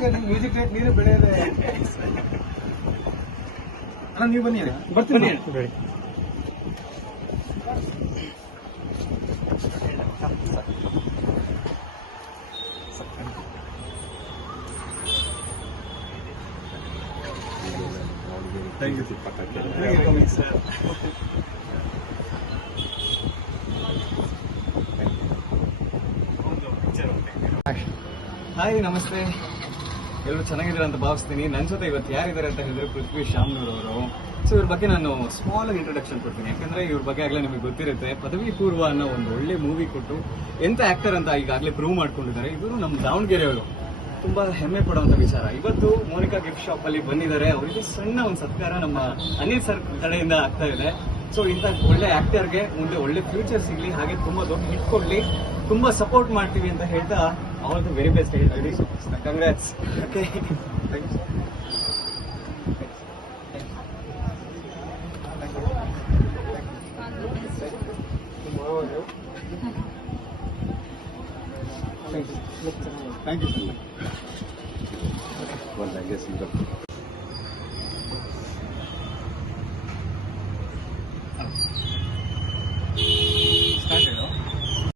Music direct ನೀರು ಬೆಳೆಯೋದೆ. ಅಣ್ಣ ನೀವು ಬನ್ನಿ, ಬರ್ತೀನಿ. Thank you. Sir. ಹಾಯ್, ನಮಸ್ತೆ. ಎಲ್ಲರೂ ಚೆನ್ನಾಗಿದ್ದಾರೆ ಅಂತ ಭಾವಿಸ್ತೀನಿ. ನನ್ನ ಜೊತೆ ಇವತ್ತು ಯಾರಿದ್ದಾರೆ ಅಂತ ಹೇಳಿದ್ರೆ ಪೃಥ್ವಿ ಶಾಮ್ನೂರ್ ಅವರು. ಸೊ ಇವ್ರ ಬಗ್ಗೆ ನಾನು ಸ್ಮಾಲ್ ಇಂಟ್ರೊಡಕ್ಷನ್ ಕೊಡ್ತೀನಿ, ಯಾಕಂದ್ರೆ ಇವ್ರ ಬಗ್ಗೆ ಆಗಲೇ ನಿಮಗೆ ಗೊತ್ತಿರುತ್ತೆ. ಪದವಿ ಪೂರ್ವ ಅನ್ನೋ ಒಂದು ಒಳ್ಳೆ ಮೂವಿ ಕೊಟ್ಟು ಎಂತ ಆಕ್ಟರ್ ಅಂತ ಈಗಾಗಲೇ ಪ್ರೂವ್ ಮಾಡ್ಕೊಂಡಿದ್ದಾರೆ. ಇವರು ನಮ್ಮ ದಾವಣಗೆರೆಯವರು, ತುಂಬಾ ಹೆಮ್ಮೆ ಪಡುವಂತ ವಿಚಾರ. ಇವತ್ತು ಮೋನಿಕಾ ಗಿಫ್ಟ್ ಶಾಪ್ ಅಲ್ಲಿ ಬಂದಿದ್ದಾರೆ. ಅವರಿಗೆ ಸಣ್ಣ ಒಂದು ಸತ್ಕಾರ ನಮ್ಮ ಅನಿಲ್ ಸರ್ ಕಡೆಯಿಂದ ಆಗ್ತಾ ಇದೆ. ಸೊ ಇಂಥ ಒಳ್ಳೆ ಆಕ್ಟರ್ಗೆ ಮುಂದೆ ಒಳ್ಳೆ ಫ್ಯೂಚರ್ ಸಿಗ್ಲಿ, ಹಾಗೆ ತುಂಬಾ ದೊಡ್ಡ ಹಿಟ್ ಕೊಡ್ಲಿ, ತುಂಬಾ ಸಪೋರ್ಟ್ ಮಾಡ್ತೀವಿ ಅಂತ ಹೇಳ್ತಾ ಅವ್ರದ್ದು ವೆರಿ ಬೆಸ್ಟ್ ಹೇಳ್ತೀವಿ. ಕಂಗ್ರಾಟ್ಸ್. Okay, thank you.